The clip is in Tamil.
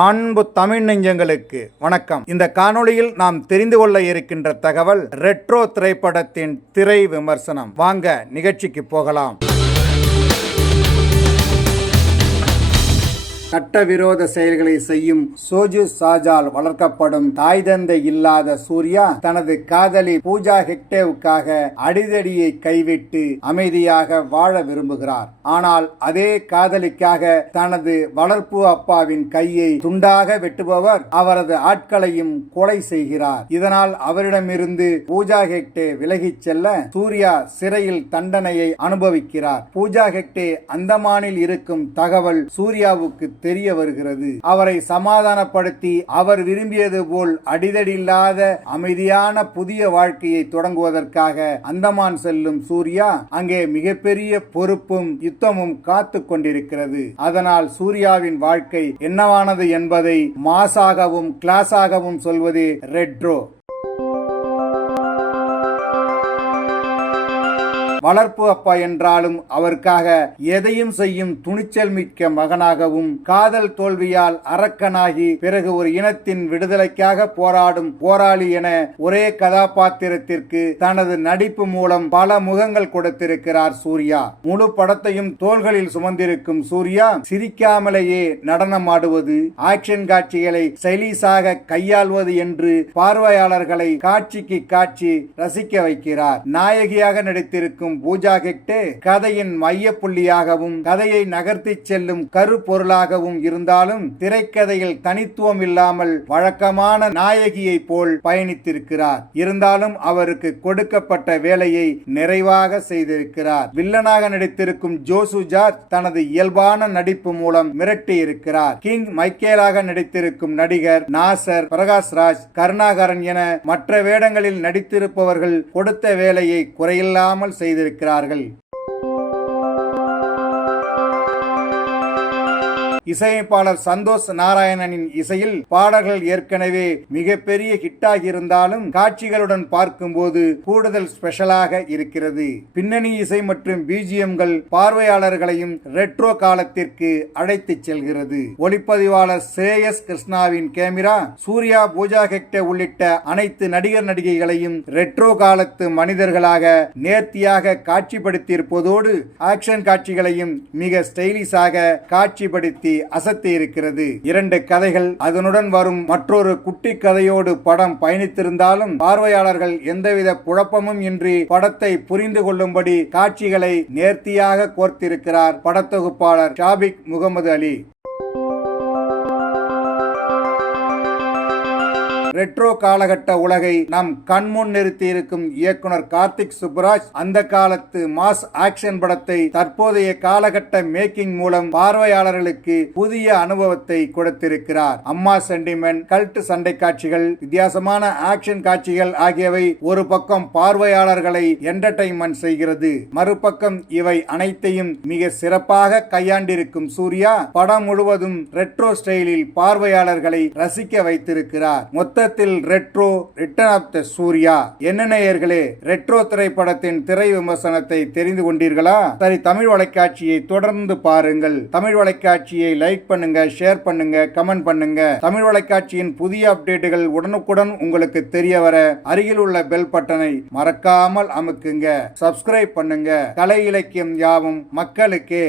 அன்பு தமிழ் நெஞ்சங்களுக்கு வணக்கம். இந்த காணொளியில் நாம் தெரிந்து கொள்ள இருக்கின்ற தகவல் ரெட்ரோ திரைப்படத்தின் திரை விமர்சனம். வாங்க நிகழ்ச்சிக்கு போகலாம். சட்டவிரோத செயல்களை செய்யும் சோஜு சாஜால் வளர்க்கப்படும் தாய் தந்தை இல்லாத சூர்யா தனது காதலி பூஜா ஹெக்டேவுக்காக அடிதடியை கைவிட்டு அமைதியாக வாழ விரும்புகிறார். ஆனால் அதே காதலிக்காக தனது வளர்ப்பு அப்பாவின் கையை துண்டாக வெட்டுபவர் அவரது ஆட்களையும் கொலை செய்கிறார். இதனால் அவரிடமிருந்து பூஜா ஹெக்டே விலகிச் செல்ல சூர்யா சிறையில் தண்டனையை அனுபவிக்கிறார். பூஜா ஹெக்டே அந்தமானில் இருக்கும் தகவல் சூர்யாவுக்கு தெரிய வருகிறது. அவரை சமாதானப்படுத்தி அவர் விரும்பியது போல் அடிதடி இல்லாத அமைதியான புதிய வாழ்க்கையை தொடங்குவதற்காக அந்தமான் செல்லும் சூர்யா அங்கே மிகப்பெரிய பொறுப்பும் யுத்தமும் காத்து கொண்டிருக்கிறது. அதனால் சூர்யாவின் வாழ்க்கை என்னவானது என்பதை மாசாகவும் கிளாஸாகவும் சொல்வது ரெட்ரோ. வளர்ப்பு அப்பா என்றாலும் அவருக்காக எதையும் செய்யும் துணிச்சல் மிக்க மகனாகவும் காதல் தோல்வியால் அரக்கனாகி பிறகு ஒரு இனத்தின் விடுதலைக்காக போராடும் போராளி என ஒரே கதாபாத்திரத்திற்கு தனது நடிப்பு மூலம் பல முகங்கள் கொடுத்திருக்கிறார் சூர்யா. முழு படத்தையும் தோள்களில் சுமந்திருக்கும் சூர்யா சிரிக்காமலேயே நடனமாடுவது, ஆக்ஷன் காட்சிகளை ஸ்டைலிஷாக கையாள்வது என்று பார்வையாளர்களை காட்சிக்கு காட்சி ரசிக்க வைக்கிறார். நாயகியாக நடித்திருக்கும் பூஜா ஹெக்டே கதையின் மைய புள்ளியாகவும் கதையை நகர்த்தி செல்லும் கருப்பொருளாகவும் இருந்தாலும் திரைக்கதையில் தனித்துவம் இல்லாமல் வழக்கமான நாயகியை போல் பயணித்திருக்கிறார். இருந்தாலும் அவருக்கு கொடுக்கப்பட்ட வேலையை நிறைவாக செய்திருக்கிறார். வில்லனாக நடித்திருக்கும் ஜோசு ஜார்ஜ் தனது இயல்பான நடிப்பு மூலம் மிரட்டி இருக்கிறார். கிங் மைக்கேலாக நடித்திருக்கும் நடிகர் நாசர், பிரகாஷ் ராஜ், கருணாகரன் என மற்ற வேடங்களில் நடித்திருப்பவர்கள் கொடுத்த வேலையை குறையில்லாமல் செய்திருக்கிறார்கள். இசையமைப்பாளர் சந்தோஷ் நாராயணனின் இசையில் பாடல்கள் ஏற்கனவே மிகப்பெரிய ஹிட்டாகி இருந்தாலும் காட்சிகளுடன் பார்க்கும்போது கூடுதல் ஸ்பெஷலாக இருக்கிறது. பின்னணி இசை மற்றும் பிஜிஎம்கள் பார்வையாளர்களையும் ரெட்ரோ காலத்திற்கு அழைத்து செல்கிறது. ஒளிப்பதிவாளர் ஸ்ரேயஸ் கிருஷ்ணாவின் கேமரா சூர்யா, பூஜா ஹெக்டே உள்ளிட்ட அனைத்து நடிகர் நடிகைகளையும் ரெட்ரோ காலத்து மனிதர்களாக நேர்த்தியாக காட்சிப்படுத்தியிருப்பதோடு ஆக்ஷன் காட்சிகளையும் மிக ஸ்டைலிஷாக காட்சிப்படுத்தி அசத்தி இருக்கிறது. இரண்டு கதைகள் அதனுடன் வரும் மற்றொரு குட்டி கதையோடு படம் பயணித்திருந்தாலும் பார்வையாளர்கள் எந்தவித குழப்பமும் இன்றி படத்தை புரிந்து கொள்ளும்படி காட்சிகளை நேர்த்தியாக கோர்த்திருக்கிறார் படத்தொகுப்பாளர் ஷாபிக் முகமது அலி. ரெட்ரோ காலகட்ட உலகை நம் கண்முன் நிறுத்தி இருக்கும் இயக்குனர் கார்த்திக் சுப்புராஜ் அந்த காலத்து மாஸ் ஆக்ஷன் படத்தை தற்போதைய காலகட்ட மேக்கிங் மூலம் பார்வையாளர்களுக்கு புதிய அனுபவத்தை கொடுத்திருக்கிறார். அம்மா சென்டிமெண்ட், கல்ட் சண்டை காட்சிகள், வித்தியாசமான ஆக்ஷன் காட்சிகள் ஆகியவை ஒரு பக்கம் பார்வையாளர்களை என்டர்டைன்மெண்ட் செய்கிறது. மறுபக்கம் இவை அனைத்தையும் மிக சிறப்பாக கையாண்டிருக்கும் சூர்யா படம் முழுவதும் ரெட்ரோ ஸ்டைலில் பார்வையாளர்களை ரசிக்க வைத்திருக்கிறார். மொத்தத்தில் retro return of the Suriya. என்ன நேயர்களே, ரெட்ரோ திரைப்படத்தின் திரை விமர்சனத்தை தெரிந்து கொண்டீர்களா? சரி, தமிழ் வலைக்காட்சியை தொடர்ந்து பாருங்கள். தமிழ் வலைக்காட்சியை லைக் பண்ணுங்க, ஷேர் பண்ணுங்க, கமெண்ட் பண்ணுங்க. தமிழ் வலைக்காட்சியின் புதிய அப்டேட்டுகள் உடனுக்குடன் உங்களுக்கு தெரிய வர அருகில் உள்ள பெல் பட்டனை மறக்காமல் அமுக்குங்க. சப்ஸ்கிரைப் பண்ணுங்க. கலை இலக்கியம் யாவும் மக்களுக்கே.